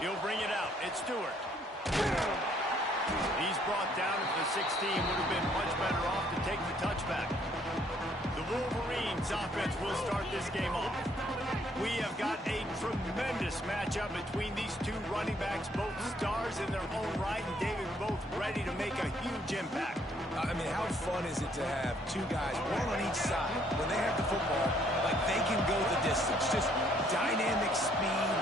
He'll bring it out. It's Stewart. He's brought down at the 16. Would have been much better off to take the touchback. The Wolverines offense will start this game off. We have got a tremendous matchup between these two running backs, both stars in their own right, and David, both ready to make a huge impact. I mean, how fun is it to have two guys, one on each side, when they have the football, like they can go the distance. Just dynamic speed,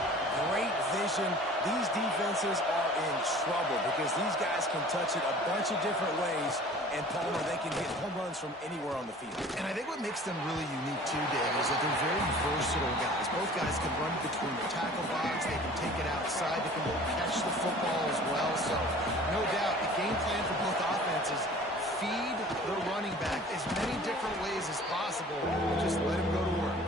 great vision. These defenses are in trouble because these guys can touch it a bunch of different ways, and Palmer, they can hit home runs from anywhere on the field. And I think what makes them really unique too, Dave, is that they're very versatile guys. Both guys can run between the tackle box, they can take it outside, they can both catch the football as well. So, no doubt, the game plan for both offenses, feed the running back as many different ways as possible, and just let him go to work.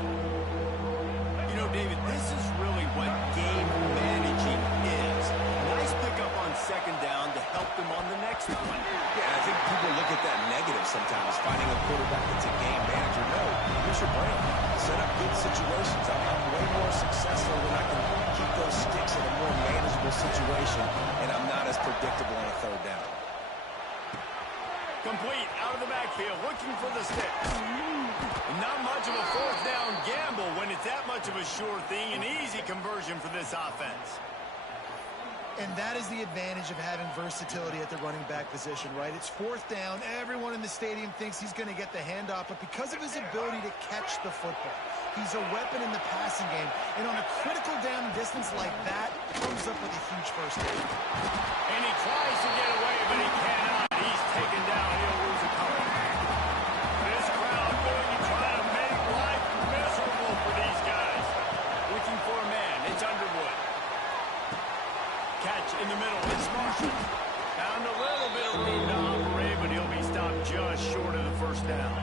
You know, David, this is really what game managing is. Nice pickup on second down to help them on the next one. Yeah, I think people look at that negative sometimes, finding a quarterback that's a game manager. No, here's your brain. Set up good situations. I'm way more successful when I can keep those sticks in a more manageable situation, and I'm not as predictable on a third down. Complete, out of the backfield, looking for the sticks. Not much of a fourth down gamble when it's that much of a sure thing, an easy conversion for this offense. And that is the advantage of having versatility at the running back position, right? It's fourth down. Everyone in the stadium thinks he's going to get the handoff, but because of his ability to catch the football, he's a weapon in the passing game. And on a critical down distance like that, comes up with a huge first down. And he tries to get away, but he cannot. He's taken down. He'll lose a couple. This crowd going to try to make life miserable for these guys. Looking for a man. It's Underwood. Catch in the middle. It's Marshall. Found a little bit of room to operate, but he'll be stopped just short of the first down.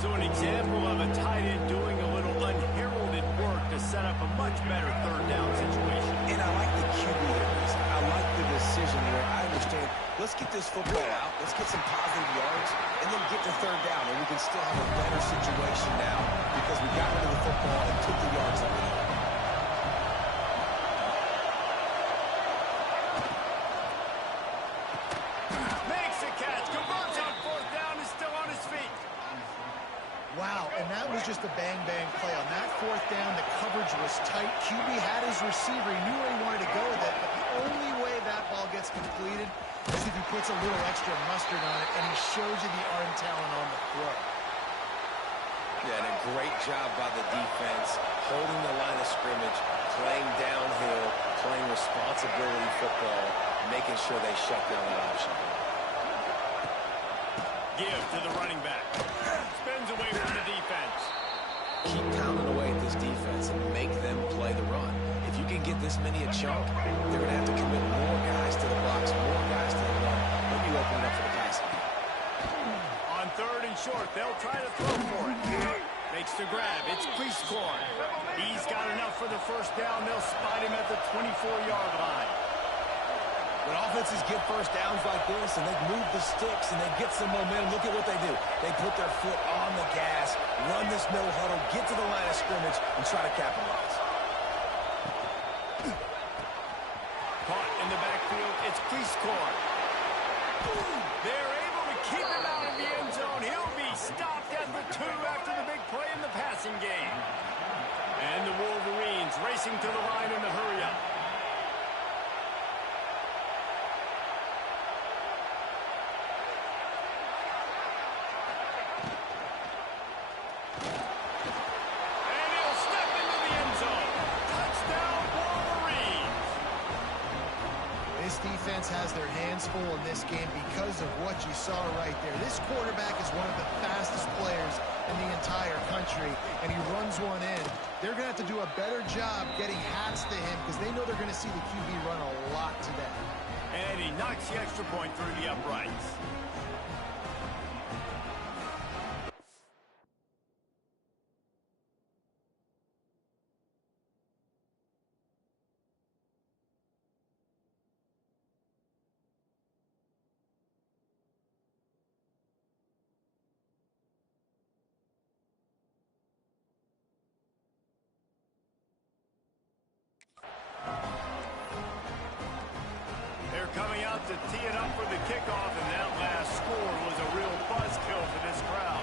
So an example of a tight end doing a little unheralded work to set up a much better third down situation. And I like the QB areas. I like the decision where I understand, let's get this football out, let's get some positive yards, and then get to third down, and we can still have a better situation now because we got rid of the football and took the yards over there. Makes a catch, converts on fourth down, is still on his feet. Wow, and that was just a bang-bang play. On that fourth down, the coverage was tight. QB had his receiver. He knew where he wanted to go with it, but the only way that ball gets completed is if he puts a little extra mustard on it, and he shows you the arm talent on the throw. Yeah, and a great job by the defense, holding the line of scrimmage, playing downhill, playing responsibility football, making sure they shut down that option. Give to the running back. Spins away from the defense. Keep pounding away at this defense and make them play the run. If you can get this many a chunk, they're going to have to commit more guys to the box, more guys to the run. Let me open it up for the passing game. On third and short, they'll try to throw for it. Makes the grab. It's Priestcorn. He's got enough for the first down. They'll spot him at the 24-yard line. When offenses get first downs like this and they move the sticks and they get some momentum, look at what they do. They put their foot on the gas, run this no huddle, get to the line of scrimmage, and try to capitalize. Caught in the backfield, it's Priestcorn. They're able to keep him out of the end zone. He'll be stopped at the 2 after the big play in the passing game. And the Wolverines racing to the line in the hurry up. Defense has their hands full in this game because of what you saw right there. This quarterback is one of the fastest players in the entire country, and he runs one in. They're going to have to do a better job getting hats to him because they know they're going to see the QB run a lot today. And he knocks the extra point through the uprights. about to tee it up for the kickoff, and that last score was a real buzzkill for this crowd.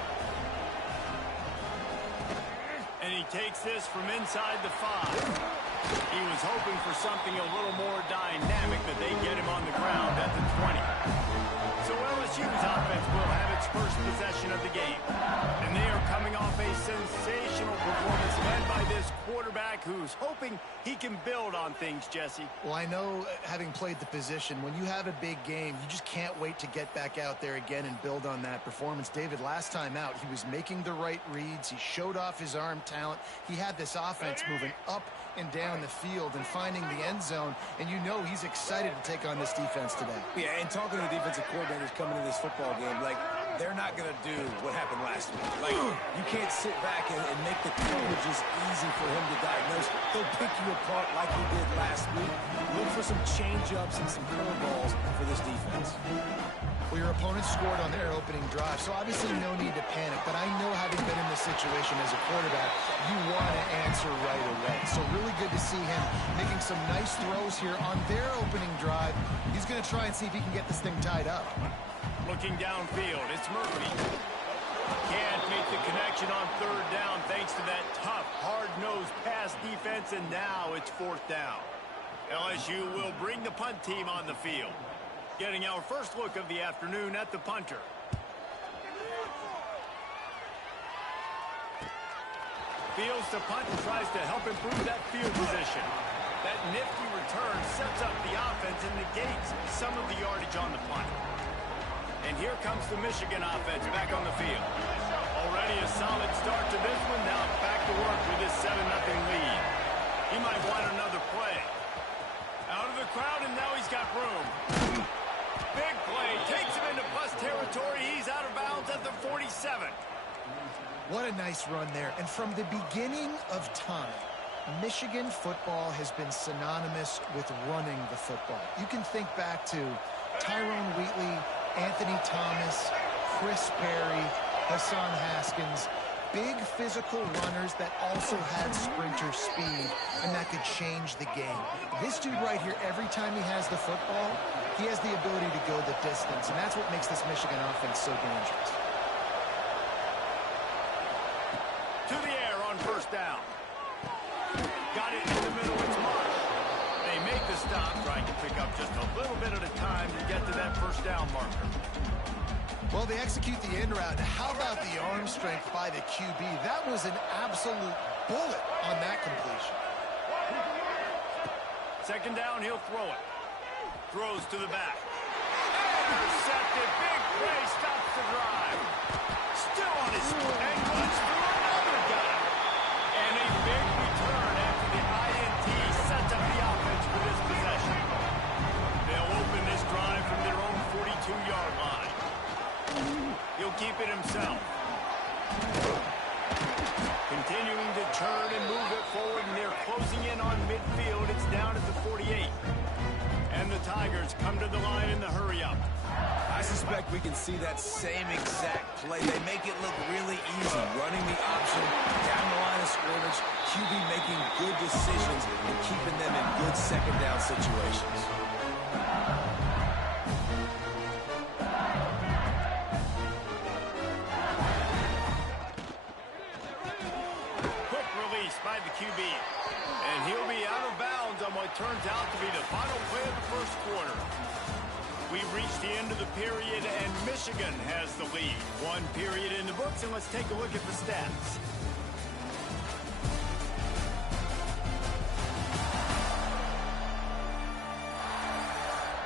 And he takes this from inside the 5. He was hoping for something a little more dynamic, but they get him on the ground at the 20. So LSU's offense will have its first possession of the game. And they are coming off a sensational performance led by this quarterback who's hoping he can build on things, Jesse. Well, I know, having played the position, when you have a big game, you just can't wait to get back out there again and build on that performance. David, last time out, he was making the right reads. He showed off his arm talent. He had this offense moving up and down the field and finding the end zone, and you know he's excited to take on this defense today. Yeah, and talking to the defensive coordinators coming into this football game, like, they're not going to do what happened last week. Like, you can't sit back and make the coverages easy for him to diagnose. They'll pick you apart like he did last week. Look for some change-ups and some curveballs for this defense. Well, your opponent scored on their opening drive, so obviously no need to panic. But I know, having been in this situation as a quarterback, you want to answer right away. So really good to see him making some nice throws here on their opening drive. He's going to try and see if he can get this thing tied up. Looking downfield, it's Murphy. Can't make the connection on third down thanks to that tough, hard-nosed pass defense, and now it's fourth down. LSU will bring the punt team on the field. Getting our first look of the afternoon at the punter. Fields to punt and tries to help improve that field position. That nifty return sets up the offense and negates some of the yardage on the punt. And here comes the Michigan offense back on the field. Already a solid start to this one. Now back to work with his 7-0 lead. He might want another play. Out of the crowd, and now he's got room. Big play. Takes him into bus territory. He's out of bounds at the 47. What a nice run there. And from the beginning of time, Michigan football has been synonymous with running the football. You can think back to Tyrone Wheatley, Anthony Thomas, Chris Perry, Hassan Haskins. Big physical runners that also had sprinter speed and that could change the game. This dude right here, every time he has the football, he has the ability to go the distance, and that's what makes this Michigan offense so dangerous. To the air on first down. Got it in the middle, it's Mich. They make the stop, trying to pick up just a little bit at a time to get to that first down marker. Well, they execute the in route. How about the arm strength by the QB? That was an absolute bullet on that completion. Second down, he'll throw it. Throws to the back. Intercepted. Big play. Stops the drive. Still on his feet. And runs through another guy. And a big return after the INT sets up the offense for this possession. They'll open this drive from their own 42-yard line. He'll keep it himself. Continuing to turn and move it forward, and they're closing in on midfield. It's down at the 48. And the Tigers come to the line in the hurry-up. I suspect we can see that same exact play. They make it look really easy, running the option down the line of scrimmage, QB making good decisions and keeping them in good second down situations. Quick release by the QB. And he'll be out of bounds on what turns out to be the final play of the first quarter. We've reached the end of the period, and Michigan has the lead. One period in the books, and let's take a look at the stats.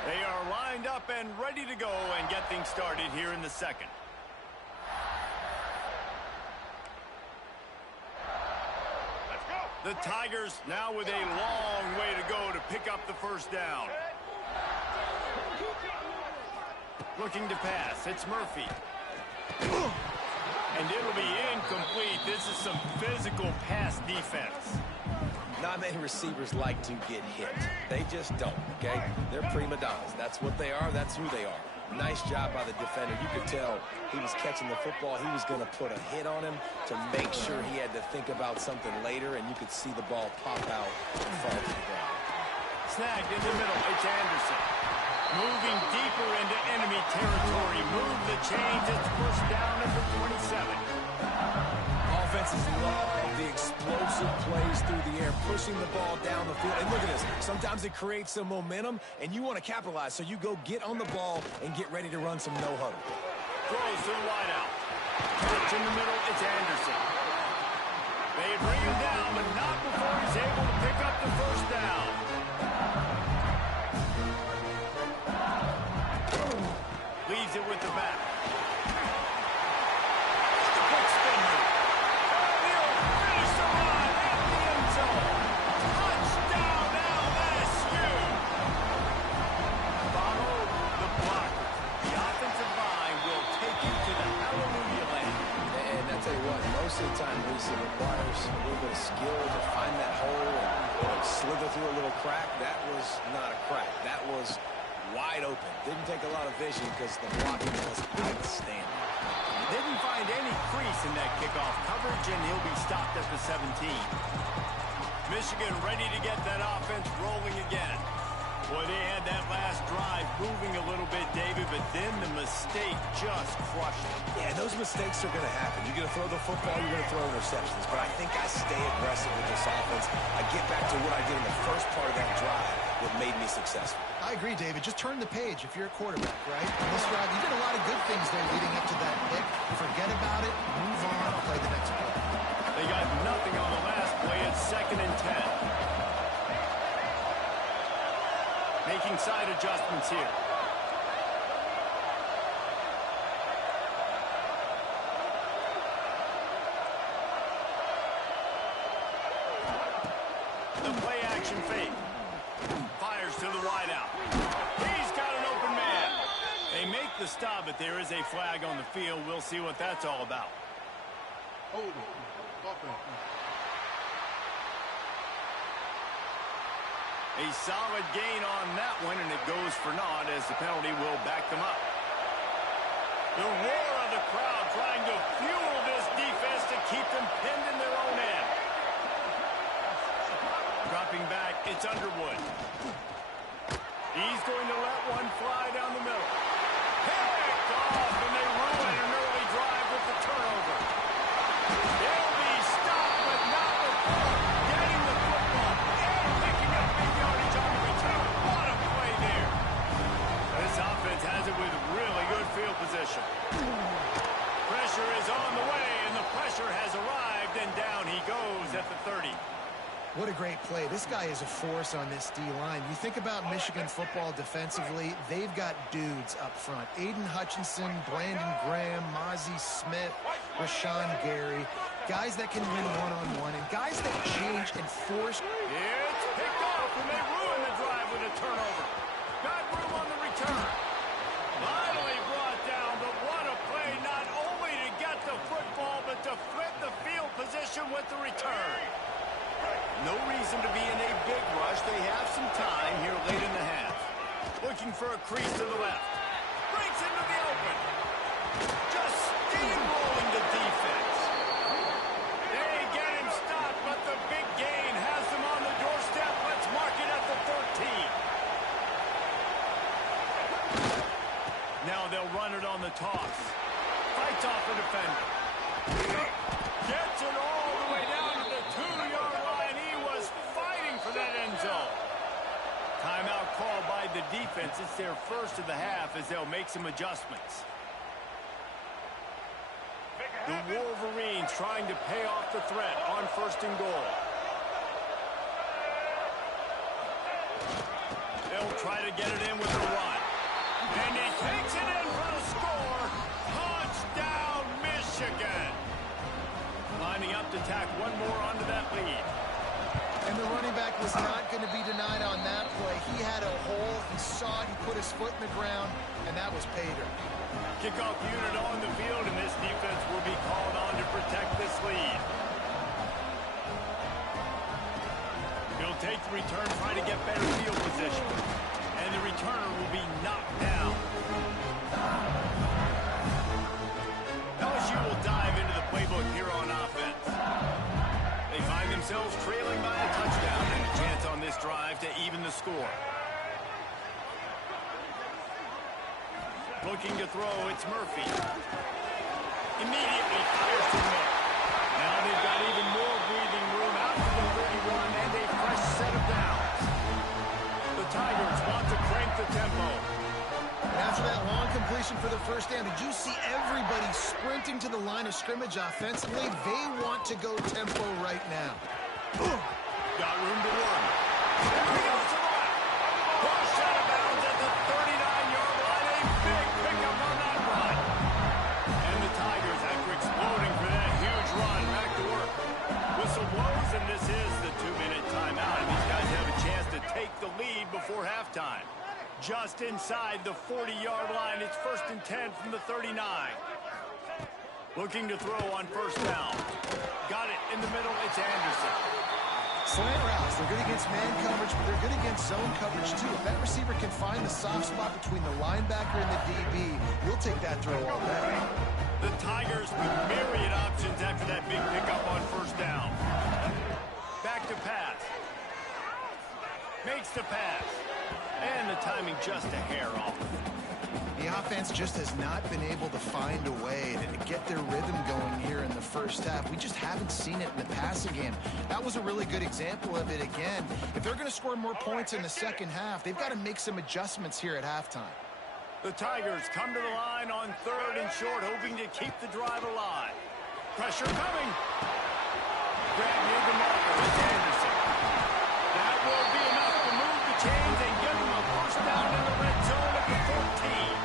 They are lined up and ready to go and get things started here in the second. The Tigers now with a long way to go to pick up the first down. Looking to pass. It's Murphy. And it'll be incomplete. This is some physical pass defense. Not many receivers like to get hit. They just don't, okay? They're prima donnas. That's what they are. That's who they are. Nice job by the defender. You could tell he was catching the football. He was going to put a hit on him to make sure he had to think about something later, and you could see the ball pop out and fall to the ground. Snagged in the middle. It's Anderson. Moving deeper into enemy territory. Move the chains. It's first down at the 27. Offenses love the explosive plays through the air, pushing the ball down the field. And look at this. Sometimes it creates some momentum, and you want to capitalize. So you go get on the ball and get ready to run some no-huddle. Throws to the wideout. Pitch in the middle. It's Anderson. They bring him down, but not before he's able to pick up the first down. Leaves it with the back. Quick spin move. He'll finish the run at the end zone. Touchdown LSU. Follow the blocker. The offensive line will take you to the hallelujah land. And I tell you what, most of the time, Reese, it requires a little bit of skill to find that hole and slither through a little crack. That was not a crack. That was wide open. Didn't take a lot of vision because the blocking was outstanding. Didn't find any crease in that kickoff coverage, and he'll be stopped at the 17. Michigan ready to get that offense rolling again. Boy, they had that last drive moving a little bit, David, but then the mistake just crushed it. Yeah, those mistakes are going to happen. You're going to throw the football, you're going to throw interceptions. But I think I stay aggressive with this offense. I get back to what I did in the first part of that drive, what made me successful. I agree, David. Just turn the page if you're a quarterback, right? On this drive, you did a lot of good things there leading up to that pick. Forget about it, move on, play the next play. They got nothing on the last play. It's 2nd and 10. Making side adjustments here. The play action fake. Fires to the wideout. He's got an open man. They make the stop, but there is a flag on the field. We'll see what that's all about. A solid gain on that one, and it goes for naught as the penalty will back them up. The roar of the crowd trying to fuel this defense to keep them pinned in their own end. Dropping back, it's Underwood. He's going to let one fly down the middle. Picked off, and they ruin an early drive with the turnover. They'll be stopped, but not before getting the football and picking up big yardage on the return. What a play there. This offense has it with really good field position. Pressure is on the way, and the pressure has arrived, and down he goes at the 30. What a great play. This guy is a force on this D-line. You think about Michigan football defensively, they've got dudes up front. Aiden Hutchinson, Brandon Graham, Mozzie Smith, Rashawn Gary. Guys that can win one-on-one and guys that change and force. It's picked off, and they ruin the drive with a turnover. Got room on the return. Finally brought down, but what a play, not only to get the football, but to flip the field position with the return. No reason to be in a big rush. They have some time here late in the half. Looking for a crease to the left. Breaks into the open. Just steamrolling the defense. They get him stopped, but the big gain has them on the doorstep. Let's mark it at the 13. Now they'll run it on the toss. Fights off the defender. Gets it all the way down to the 2-yard line. He was fighting for that end zone. Timeout called by the defense. It's their first of the half as they'll make some adjustments. The Wolverines trying to pay off the threat on 1st and goal. They'll try to get it in with the run. And he takes it in for the score. Touchdown, Michigan. Lining up to tack one more onto that lead. And the running back was not going to be denied on that play. He had a hole. He saw it. He put his foot in the ground, and that was pay dirt. Kickoff unit on the field, and this defense will be called on to protect this lead. He'll take the return, try to get better field position. And the returner will be knocked down. LSU will dive into the playbook here on offense. They find themselves trailing by a touchdown and a chance on this drive to even the score. Looking to throw, it's Murphy. Immediately fires to Mich. Now they've got even more breathing room out to the 31 and a fresh set of downs. The Tigers want to crank the tempo. And after that long completion for the first down, did you see everybody sprinting to the line of scrimmage offensively? They want to go tempo right now. Got room to work. Here he goes to the left. Pushed out of bounds at the 39-yard line. A big pickup on that run. And the Tigers, after exploding for that huge run, back to work. Whistle blows, and this is the 2-minute timeout. And these guys have a chance to take the lead before halftime. Just inside the 40-yard line. It's 1st and 10 from the 39. Looking to throw on first down. Got it in the middle. It's Anderson. Slant routes. They're good against man coverage, but they're good against zone coverage, too. If that receiver can find the soft spot between the linebacker and the DB, we'll take that throw all day. The Tigers with myriad options after that big pickup on first down. Back to pass. Makes the pass. And the timing just a hair off. The offense just has not been able to find a way to get their rhythm going here in the first half. We just haven't seen it in the passing game. That was a really good example of it again. If they're going to score more points in the second half, they've got to make some adjustments here at halftime. The Tigers come to the line on 3rd and short, hoping to keep the drive alive. Pressure coming. Grab near the marker. It's Anderson. That will be enough to move the chains and give them a first down in the red zone at the 14.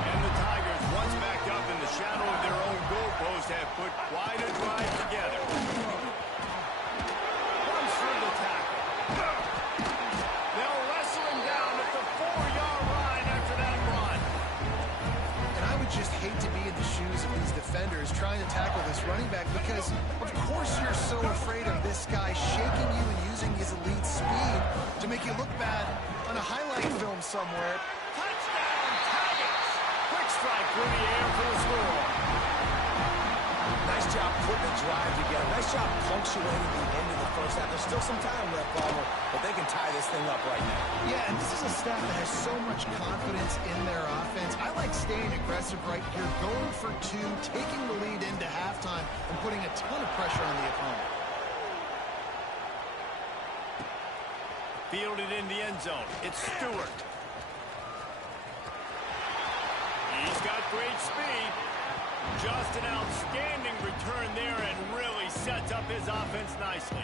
And the Tigers, once backed up in the shadow of their own goalpost, have put quite a drive together. Runs through the tackle. They'll wrestle him down at the 4-yard line after that run. And I would just hate to be in the shoes of these defenders trying to tackle this running back because, of course, you're so afraid of this guy shaking you and using his elite speed to make you look bad on a highlight film somewhere. Touchdown, Tigers! Quick strike through the air for the score. Nice job putting the drive together. Nice job punctuating the end of the first half. There's still some time left, Palmer, but they can tie this thing up right now. Yeah, and this is a staff that has so much confidence in their offense. I like staying aggressive right here, going for 2, taking the lead into halftime, and putting a ton of pressure on the opponent. Fielded in the end zone. It's Stewart. He's got great speed. Just an outstanding return there and really sets up his offense nicely.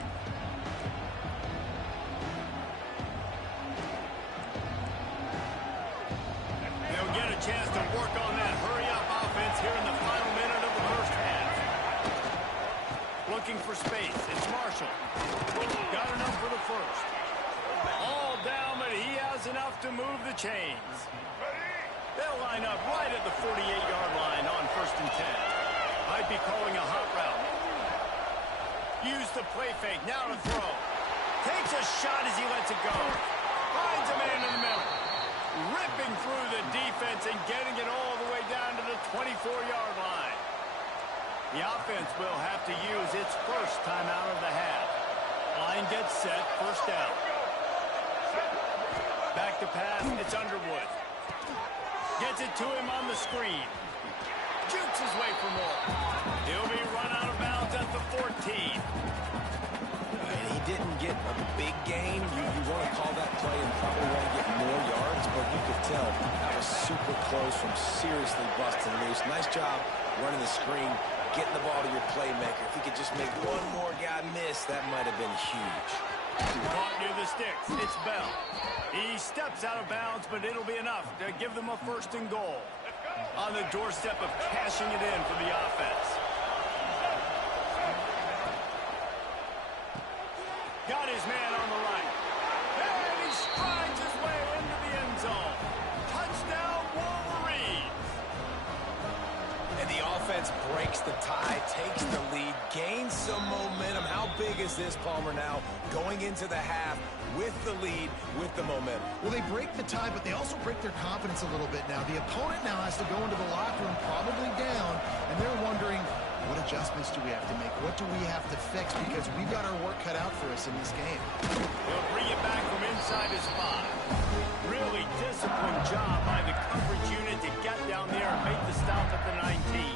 They'll get a chance to work on that hurry-up offense here in the final minute of the first half. Looking for space. It's Marshall. Got enough for the first. All down, but he has enough to move the chains. They'll line up right at the 48-yard line on 1st and 10. Might be calling a hot route. Use the play fake. Now to throw. Takes a shot as he lets it go. Finds a man in the middle. Ripping through the defense and getting it all the way down to the 24-yard line. The offense will have to use its first timeout of the half. Line gets set. First down. Back to pass. It's Underwood. Gets it to him on the screen. Jukes his way for more. He'll be run out of bounds at the 14. And he didn't get a big gain. You want to call that play and probably want to get more yards, but you could tell that was super close from seriously busting loose. Nice job running the screen, getting the ball to your playmaker. If he could just make one more guy miss, that might have been huge. Caught near the sticks. It's Bell. He steps out of bounds, but it'll be enough to give them a 1st and goal. On the doorstep of cashing it in for the offense. Got his man on the right. And he strides his way into the end zone. Touchdown, Wolverines. And the offense breaks the tie, takes the lead, gains some momentum. How big is this, Palmer, now going into the half with the lead, with the momentum? Well, they break the tie, but they also break their confidence a little bit now. The opponent now has to go into the locker room probably down, and they're wondering, What adjustments do we have to make? What do we have to fix? Because we've got our work cut out for us in this game. He'll bring it back from inside his 5. Really disciplined job by the coverage unit to get down there and make the stop at the 19.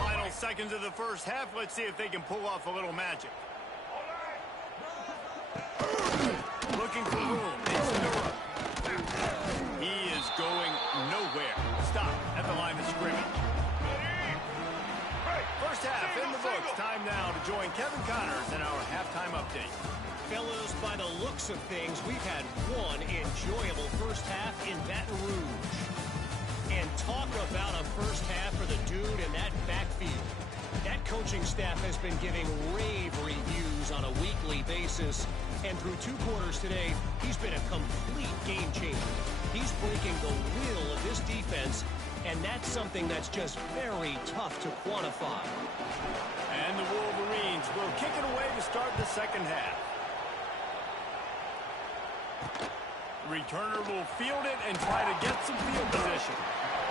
Final seconds of the first half. Let's see if they can pull off a little magic. Looking for room. It's Nura. He is going nowhere. Stop at the line of scrimmage. First half in the books. Time now to join Kevin Connors in our halftime update. Fellas, by the looks of things, we've had one enjoyable first half in Baton Rouge. And talk about a first half for the dude in that backfield. That coaching staff has been giving rave reviews on a weekly basis. And through 2 quarters today, he's been a complete game changer. He's breaking the will of this defense, and that's something that's just very tough to quantify. And the Wolverines will kick it away to start the second half. Returner will field it and try to get some field position.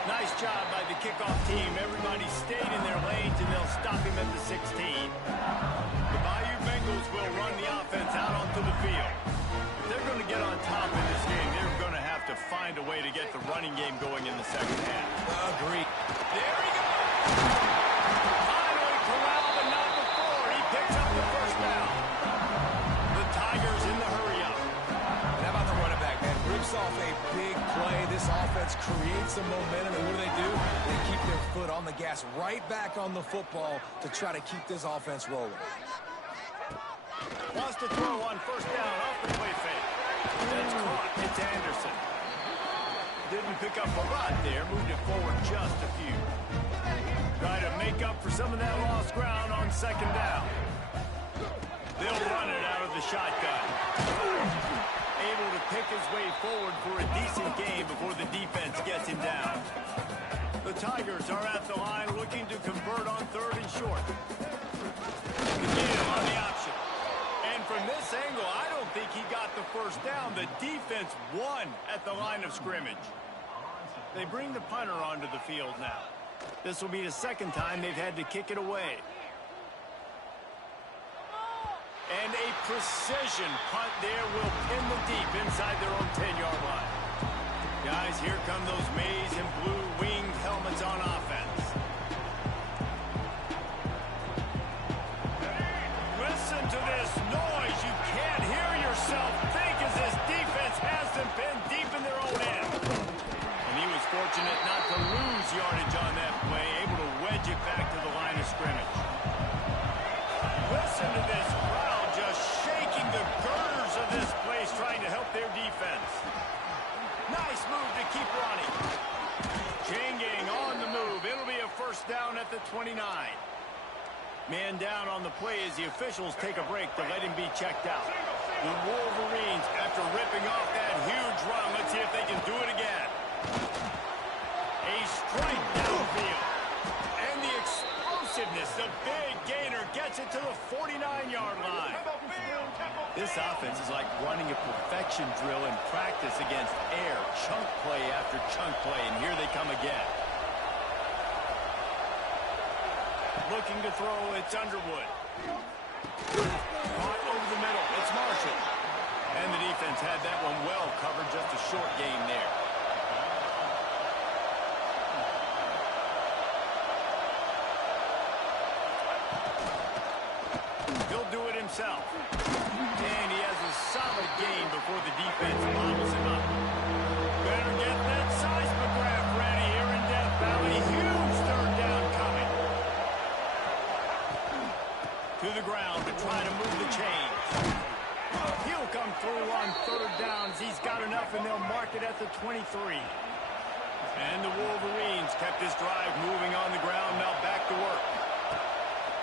Nice job by the kickoff team. Everybody stayed in their lanes, and they'll stop him at the 16. The Bayou Bengals will run the offense out onto the field. If they're going to get on top in this game, they're going to have to find a way to get the running game going in the second half. Agreed. There he goes! Finally corralled, but not before. He picks up the first down. The Tigers in the hurry-up. And how about the running back, man? Rips off a big play. This offense creates some momentum, and what do? They keep their foot on the gas, right back on the football to try to keep this offense rolling. Wants to throw on first down off the play fake. That's caught. It's Anderson. Didn't pick up a lot there. Moved it forward just a few. Try to make up for some of that lost ground on second down. They'll run it out of the shotgun. Able to pick his way forward for a decent game before the defense gets him down. The Tigers are at the line looking to convert on 3rd and short. Again on the option. And from this angle, I don't think he got the first down. The defense won at the line of scrimmage. They bring the punter onto the field now. This will be the second time they've had to kick it away. And a precision punt there will pin the deep inside their own 10-yard line. Guys, here come those maize and blue winged helmets on offense. Listen to this noise. You can't hear yourself think as this defense has them pinned deep in their own end. And he was fortunate not to lose yardage on that play, able to wedge it back to the line of scrimmage. Listen to this crowd just shaking the girders of this place, trying to help their defense. Nice move to keep running. Chain gang on the move. It'll be a first down at the 29. Man down on the play as the officials take a break to let him be checked out. The Wolverines, after ripping off that huge run, let's see if they can do it again. A strike downfield. And the explosiveness, the big gainer gets it to the 49-yard line. This offense is like running a perfection drill in practice against air. Chunk play after chunk play, and here they come again. Looking to throw, it's Underwood. Caught over the middle, it's Marshall. And the defense had that one well covered, just a short gain there. He'll do it himself. And he has a solid gain before the defense bobbles him up. Better get that seismograph ready here in Death Valley. Huge third down coming. To the ground to try to move the chains. He'll come through on third downs. He's got enough, and they'll mark it at the 23. And the Wolverines kept this drive moving on the ground. Now back to work.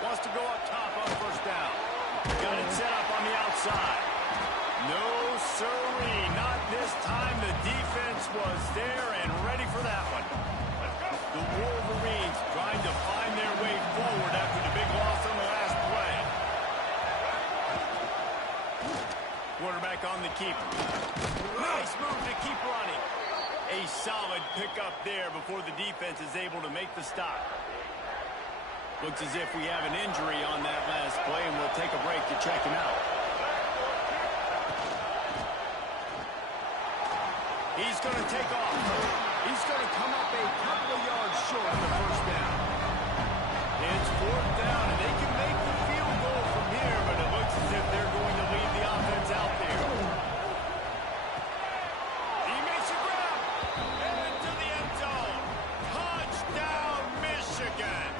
Wants to go up top on first down. Got it set up on the outside. No, sirree. Not this time. The defense was there and ready for that one. The Wolverines trying to find their way forward after the big loss on the last play. Quarterback on the keeper. Nice move to keep running. A solid pick up there before the defense is able to make the stop. Looks as if we have an injury on that last play, and we'll take a break to check him out. He's going to take off. He's going to come up a couple of yards short of the first down. It's fourth down, and they can make the field goal from here, but it looks as if they're going to leave the offense out there. He makes a grab. Into the end zone. Touchdown, Michigan.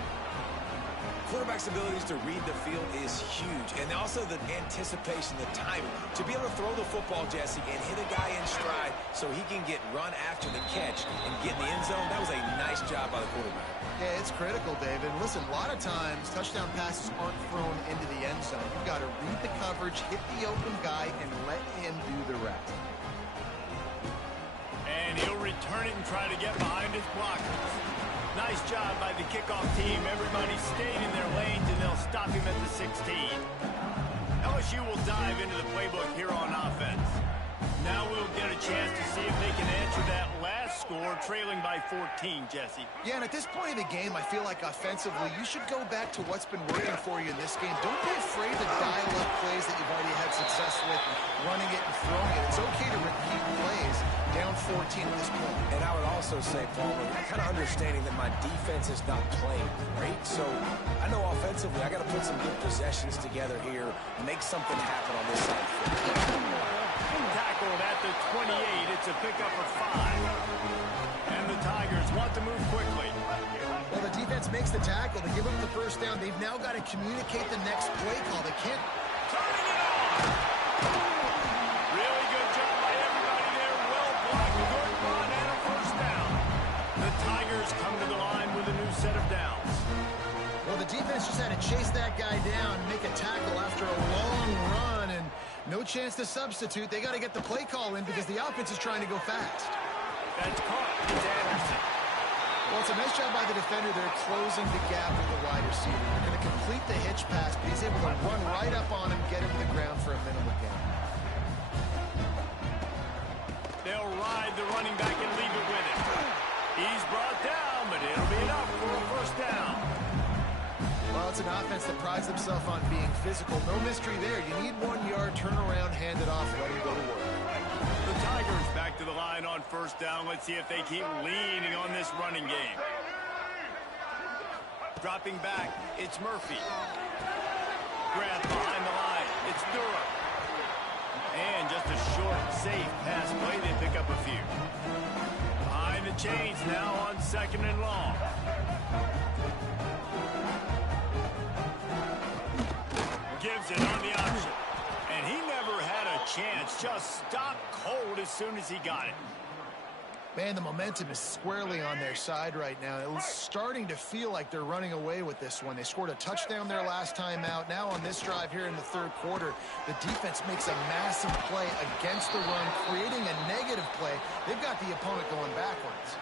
Quarterback's abilities to read the field is huge, and also the anticipation, the timing. To be able to throw the football, Jesse, and hit a guy in stride so he can get run after the catch and get in the end zone, that was a nice job by the quarterback. Yeah, it's critical, David. Listen, a lot of times touchdown passes aren't thrown into the end zone. You've got to read the coverage, hit the open guy, and let him do the rest. And he'll return it and try to get behind his blockers. Nice job by the kickoff team. Everybody stayed in their lanes, and they'll stop him at the 16. LSU will dive into the playbook here on offense. Now we'll get a chance to see if they can answer that last score, trailing by 14, Jesse. Yeah, and at this point of the game, I feel like offensively, you should go back to what's been working for you in this game. Don't be afraid to dial up plays that you've already had success with, running it and throwing it. It's okay to repeat plays down 14 at this point. And I would also say, Paul, kind of understanding that my defense is not playing great, so I know offensively I got to put some good possessions together here, make something happen on this side. Tackled at the 28. It's a pickup of 5. And the Tigers want to move quickly. Well, the defense makes the tackle. They give up the first down. They've now got to communicate the next play call. They can't. Turning it on! Really good job by everybody there. Well blocked. Good run and a first down. The Tigers come to the line with a new set of downs. Well, the defense just had to chase that guy down and make a tackle after a long run, and no chance to substitute. They got to get the play call in because the offense is trying to go fast. That's caught. It's Anderson. Well, it's a nice job by the defender. They're closing the gap with the wide receiver. They're going to complete the hitch pass, but he's able to run right up on him, get him to the ground for a minimal gain. They'll ride the running back and leave it with him. He's brought down, but it'll be enough for a first down. Well, it's an offense that prides themselves on being physical. No mystery there. You need 1 yard, turn around, hand it off, let him go to work. The Tigers back to the line on first down. Let's see if they keep leaning on this running game. Dropping back, it's Murphy. Grab behind the line, it's Durham. And just a short, safe pass play. They pick up a few. Behind the chains now on 2nd and long. Gives it on the option. And he never had a chance. Just stopped cold as soon as he got it. Man, the momentum is squarely on their side right now. It's starting to feel like they're running away with this one. They scored a touchdown their last time out. Now on this drive here in the third quarter, the defense makes a massive play against the run, creating a negative play. They've got the opponent going backwards.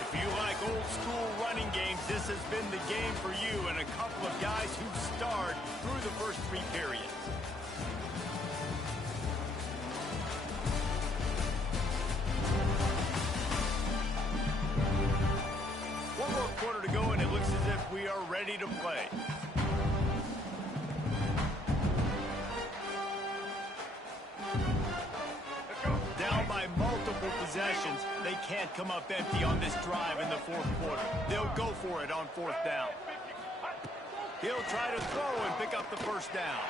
If you like old school running games, this has been the game for you and a couple of guys who starred through the first 3 periods. One more quarter to go, and it looks as if we are ready to play. Down by multiple possessions. They can't come up empty on this drive in the fourth quarter. They'll go for it on 4th down. He'll try to throw and pick up the first down.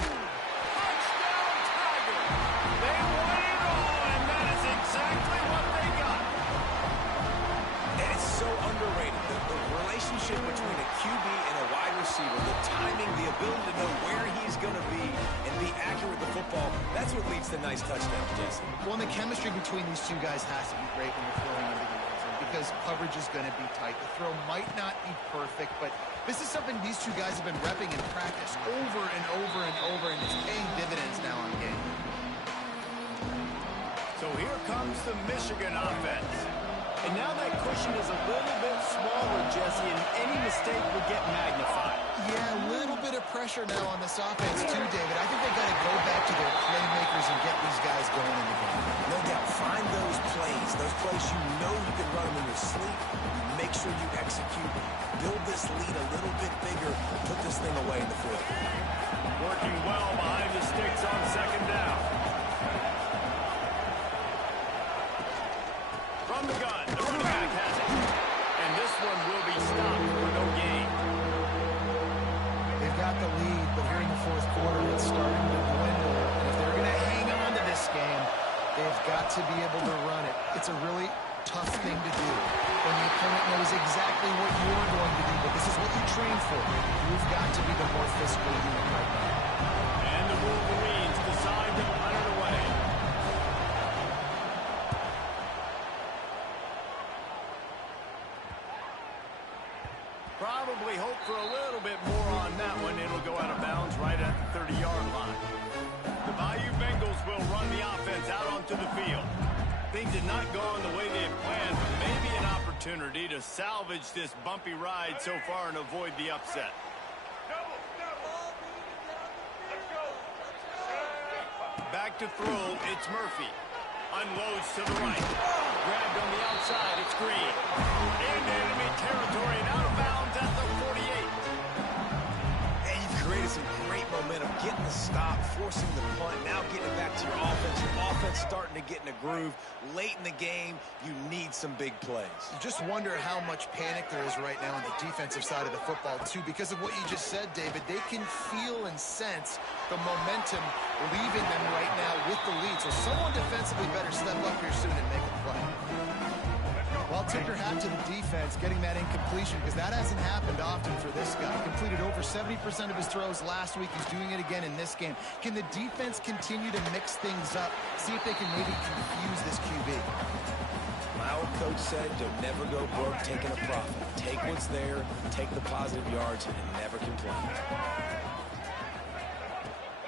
Touchdown, Tigers! They won it all, and that is exactly what they got. And it's so underrated. The relationship between a QB and a wide receiver, the timing, the ability to know where he's going to be and be accurate with the football, that's what leads to nice touchdowns, Jesse. Well, and the chemistry between these two guys has to be great when you're throwing into the end zone because coverage is going to be tight. The throw might not be perfect, but this is something these two guys have been repping in practice over and over and over, and it's paying dividends now on game. So here comes the Michigan offense. And now that cushion is a little bit smaller, Jesse, and any mistake would get magnified. Yeah, a little bit of pressure now on this offense too, David. I think they got to go back to their playmakers and get these guys going in the game. No doubt. Find those plays you know you can run them in your sleep. You make sure you execute. Build this lead a little bit bigger. Put this thing away in the fourth. Working well behind the sticks on second down. From the gun, the running back has it. And this one will be stopped for no gain. They've got the lead, but here in the fourth quarter, it's starting to dwindle. And if they're going to hang on to this game, they've got to be able to run it. It's a really tough thing to do when the opponent knows exactly what you're going to do, but this is what you train for. You've got to be the more physical unit right now. And the Wolverines decide to punt it away. Probably hope for a little bit more on that one. It'll go out of bounds right at the 30-yard line. The Bayou Bengals will run the offense out onto the field. Things did not go on the way they had planned, but maybe an opportunity to salvage this bumpy ride so far and avoid the upset. Back to throw, it's Murphy. Unloads to the right. Grabbed on the outside, it's Green. Into enemy territory and out of bounds at the 48. And you've created some great momentum. Getting the stop, forcing the punt, now getting it back to your offense. Your offense starting to get in a groove. Late in the game, you need some big plays. You just wonder how much panic there is right now on the defensive side of the football, too, because of what you just said, David. They can feel and sense the momentum leaving them right now with the lead. So someone defensively better step up here soon and make a play. Well, tip your hat to the defense getting that incompletion, because that hasn't happened often for this guy. Completed over 70% of his throws last week. He's doing it again in this game. Can the defense continue to mix things up, see if they can maybe confuse this QB? My old coach said, don't never go broke taking a profit. Take what's there, take the positive yards, and never complain.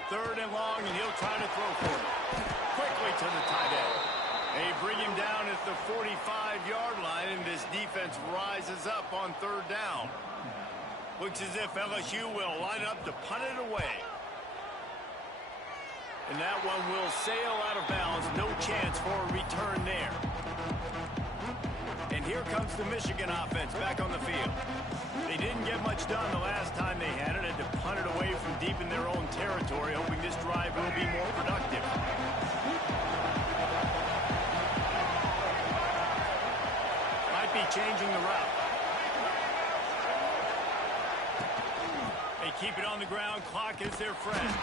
Third and long, and he'll try to throw for it. Quickly to the tight end. They bring him down at the 45-yard line, and this defense rises up on third down. Looks as if LSU will line up to punt it away. And that one will sail out of bounds. No chance for a return there. And here comes the Michigan offense back on the field. They didn't get much done the last time they had it. Had to punt it away from deep in their own territory, hoping this drive will be more productive. Might be changing the route. They keep it on the ground. Clock is their friend.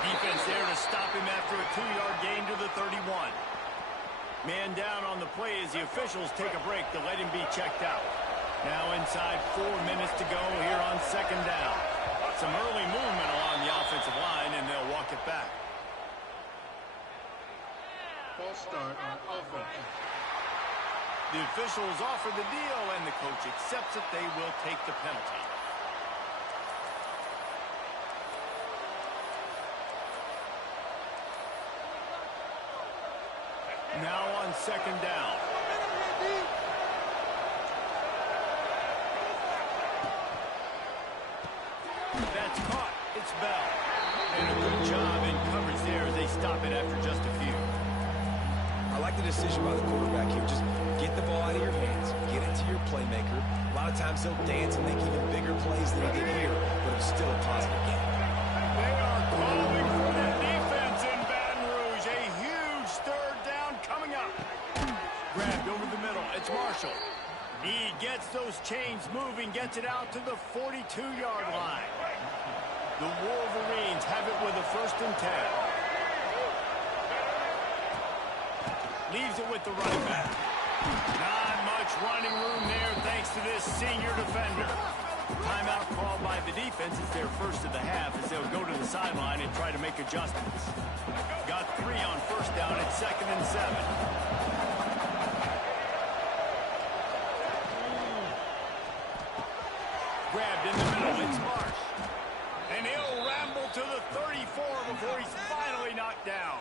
Defense there to stop him after a 2-yard gain to the 31. Man down on the play as the officials take a break to let him be checked out. Now inside 4 minutes to go here on second down. Some early movement along the offensive line, and they'll walk it back. False start on offense. The officials offer the deal, and the coach accepts it. They will take the penalty. Now on second down. That's caught. It's Bell. And a good job in coverage there as they stop it after just a few. I like the decision by the quarterback here. Just get the ball out of your hands. Get it to your playmaker. A lot of times he'll dance and make even bigger plays than he did here, but it's still a positive game. They are calling for their defense in Baton Rouge. A huge third down coming up. Grabbed over the middle. It's Marshall. He gets those chains moving, gets it out to the 42-yard line. The Wolverines have it with a 1st and 10. Leaves it with the running back. Not much running room there thanks to this senior defender. Timeout called by the defense. It's their first of the half as they'll go to the sideline and try to make adjustments. Got 3 on 1st down at 2nd and 7. Grabbed in the middle, it's Marsh. And he'll ramble to the 34 before he's finally knocked down.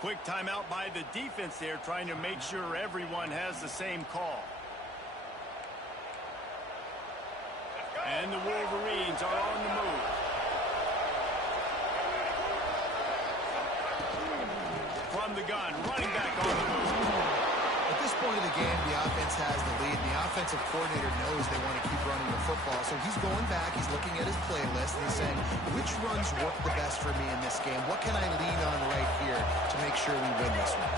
Quick timeout by the defense there, trying to make sure everyone has the same call. And the Wolverines are on the move. From the gun, running back on the move. At this point of the game, the offense has the lead. The offensive coordinator knows they want to keep running the football. So he's going back, he's looking at his playlist, and he's saying, which runs work the best for me in this game? What can I lean on right here to make sure we win this one?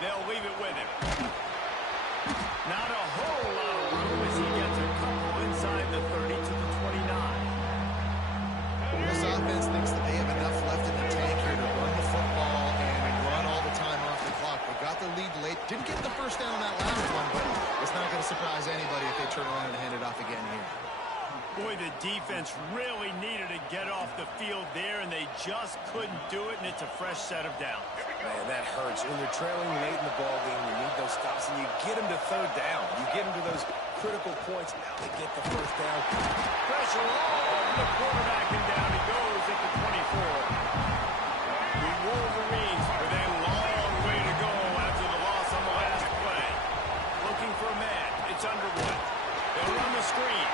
They'll leave it with him. Not a whole lot of room as he gets a couple inside the 30 to the 29. This offense thinks that they have enough left in the tank here to run the football and run all the time off the clock. They got the lead late. Didn't get the first down on that last one, but it's not going to surprise anybody if they turn around and hand it off again here. Boy, the defense really needed to get off the field there, and they just couldn't do it, and it's a fresh set of downs. Man, that hurts. When you're trailing late in the ballgame, you need those stops, and you get them to third down. You get them to those critical points. Now they get the first down. Pressure all over the quarterback, and down he goes at the 24. The Wolverines with a long way to go after the loss on the last play. Looking for a man. It's Underwood. They'll run the screen.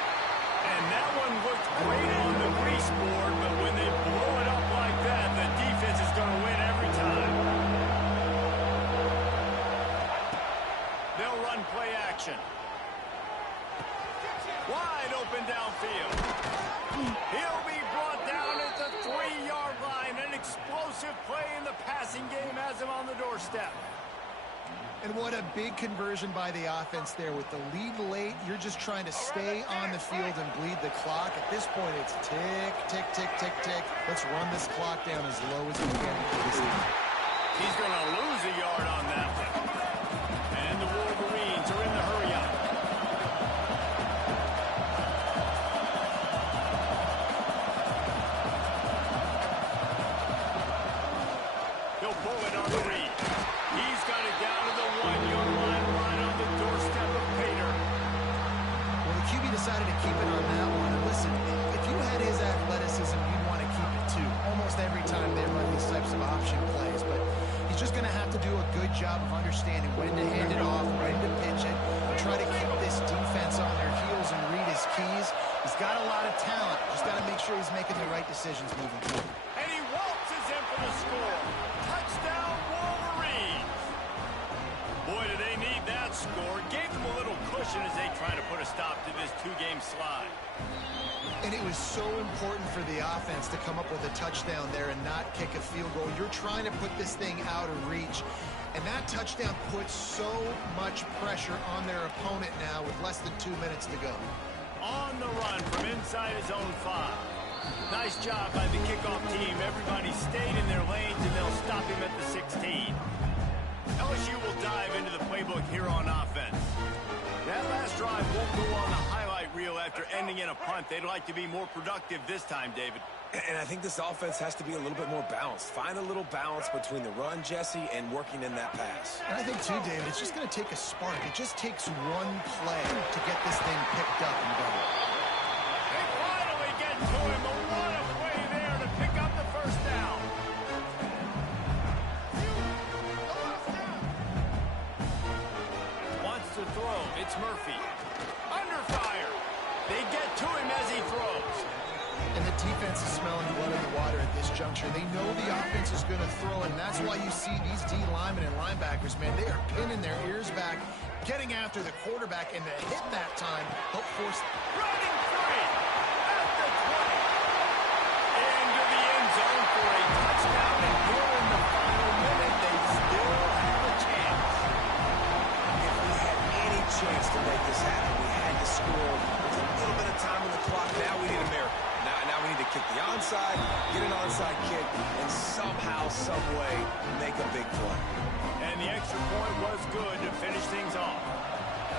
And that one looked great on the grease board, but when they blow it up like that, the defense is going to win every time. They'll run play action. Wide open downfield. He'll be brought down at the 3-yard line. An explosive play in the passing game has him on the doorstep. And what a big conversion by the offense there. With the lead late, you're just trying to stay on the field and bleed the clock. At this point, it's tick, tick, tick, tick, tick. Let's run this clock down as low as we can. He's going to lose a yard on that one. And the Wolverines are in the hurry-up. He'll pull it on the read. He's got it down to the 1-yard line, right on the doorstep of Pater. Well, the QB decided to keep it on that one. And listen, if you had his athleticism, you'd want to keep it too. Almost every time they run these types of option plays. But he's just going to have to do a good job of understanding when to hand it off, when to pitch it, and try to keep this defense on their heels and read his keys. He's got a lot of talent. Just got to make sure he's making the right decisions moving forward. And he waltzes in for the score. Touchdown, Wolverines. Boy, do they need that score. Gave them a little cushion as they try to put a stop to this 2-game slide. And it was so important for the offense to come up with a touchdown there and not kick a field goal. You're trying to put this thing out of reach. And that touchdown puts so much pressure on their opponent now with less than 2 minutes to go. On the run from inside his own 5. Nice job by the kickoff team. Everybody stayed in their lanes, and they'll stop him at the 16. LSU will dive into the playbook here on offense. That last drive won't go on the highlight reel after ending in a punt. They'd like to be more productive this time, David. And I think this offense has to be a little bit more balanced. Find a little balance between the run, Jesse, and working in that pass. And I think, too, David, it's just going to take a spark. It just takes one play to get this thing picked up and going. They finally get to him, but what a play there to pick up the first down. Wants to throw. It's Murphy. Under fire. They get to him as he throws. And the defense is smelling blood in the water at this juncture. They know the offense is going to throw, and that's why you see these D linemen and linebackers, man, they are pinning their ears back, getting after the quarterback, and the hit that time help force... Running free at the 20. Into the end zone for a touchdown, and here in the final minute, they still have a chance. If we had any chance to make this happen, we had to score. There's a little bit of time on the clock. Now we need a miracle. Now we need to kick the onside, get an onside kick, and somehow, some way, make a big play. And the extra point was good to finish things off.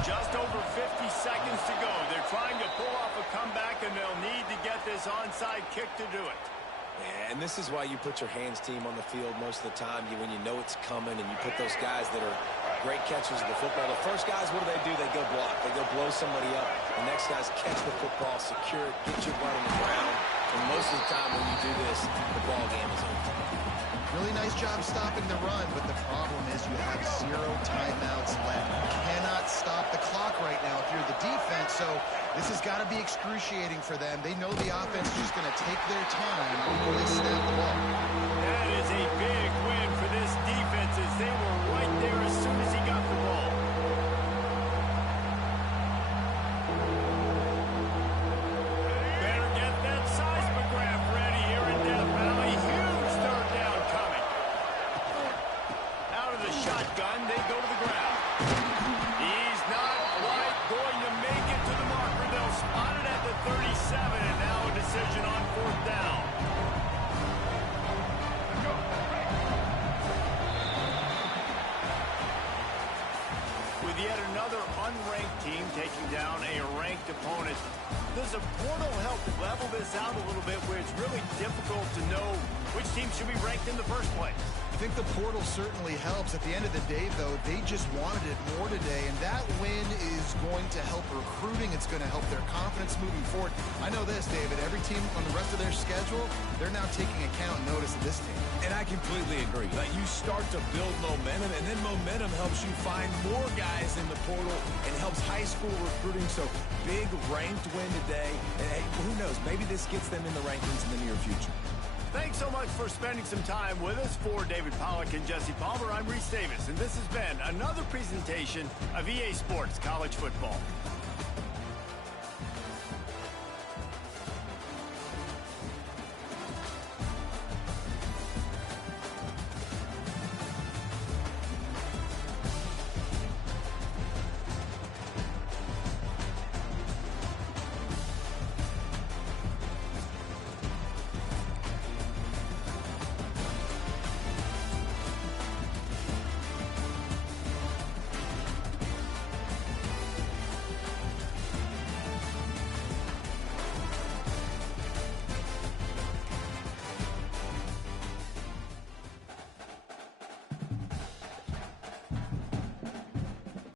Just over 50 seconds to go. They're trying to pull off a comeback, and they'll need to get this onside kick to do it. Yeah, and this is why you put your hands team on the field most of the time. When you know it's coming, and you put those guys that are great catchers of the football. The first guys, what do? They go block. They go blow somebody up. The next guys catch the football, secure it, get your butt on the ground. And most of the time when you do this, the ball game is over. Really nice job stopping the run, but the problem is you have 0 timeouts left. You cannot stop the clock right now if you're the defense, so this has got to be excruciating for them. They know the offense is just going to take their time before they snap the ball. That is a big win for this defense as they were right there as soon as he got the ball. Better get that seismograph ready here in Death Valley. Huge third down coming. Out of the shotgun, they go to the ground. He's not quite going to make it to the marker. They'll spot it at the 37, and now a decision on 4th down. With yet another unranked team taking down a ranked opponent, does a portal help level this out a little bit where it's really difficult to know which team should be ranked in the first place? I think the portal certainly helps. At the end of the day, though, they just wanted it more today, and that win is going to help recruiting. It's going to help their confidence moving forward. I know this, David, every team on the rest of their schedule, they're now taking account and notice of this team. And I completely agree. Like, you start to build momentum, and then momentum helps you find more guys in the portal and helps high school recruiting. So, big ranked win today. And hey, who knows? Maybe this gets them in the rankings in the near future. Thanks so much for spending some time with us. For David Pollack and Jesse Palmer, I'm Reese Davis, and this has been another presentation of EA Sports College Football.